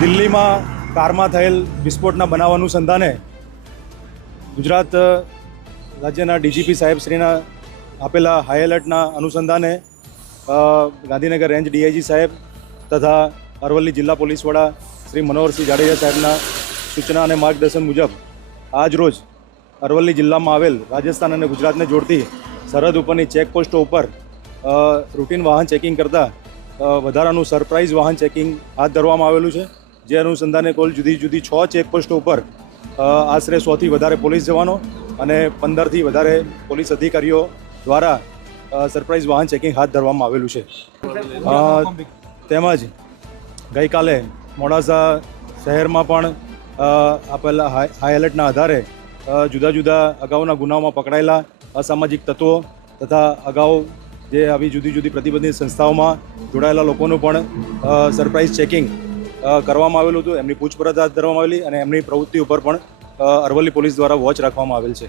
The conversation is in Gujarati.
દિલ્હીમાં કારમાં થયેલ વિસ્ફોટના બનાવ અનુસંધાને ગુજરાત રાજ્યના ડીજીપી સાહેબશ્રીના આપેલા હાઈ એલર્ટના અનુસંધાને ગાંધીનગર રેન્જ ડીઆઈજી સાહેબ તથા અરવલ્લી જિલ્લા પોલીસ વડા શ્રી મનોહરસિંહ જાડેજા સાહેબના સૂચના અને માર્ગદર્શન મુજબ આજ રોજ અરવલ્લી જિલ્લામાં આવેલ રાજસ્થાન અને ગુજરાતને જોડતી સરહદ ઉપરની ચેકપોસ્ટો ઉપર રૂટીન વાહન ચેકિંગ કરતાં વધારાનું સરપ્રાઇઝ વાહન ચેકિંગ હાથ ધરવામાં આવેલું છે, જે અનુસંધાને કુલ જુદી જુદી 6 ચેકપોસ્ટો ઉપર આશરે 100થી વધારે પોલીસ જવાનો અને 15થી વધારે પોલીસ અધિકારીઓ દ્વારા સરપ્રાઇઝ વાહન ચેકિંગ હાથ ધરવામાં આવેલું છે. તેમજ ગઈકાલે મોડાસા શહેરમાં પણ આપેલા હાઈ એલર્ટના આધારે જુદા જુદા અગાઉના ગુનાઓમાં પકડાયેલા અસામાજિક તત્વો તથા અગાઉ જે આવી જુદી જુદી પ્રતિબંધિત સંસ્થાઓમાં જોડાયેલા લોકોનું પણ સરપ્રાઇઝ ચેકિંગ કરવામાં આવેલું હતું. એમની પૂછપરછ હાથ ધરવામાં આવેલી અને એમની પ્રવૃત્તિ ઉપર પણ અરવલ્લી પોલીસ દ્વારા વોચ રાખવામાં આવેલ છે.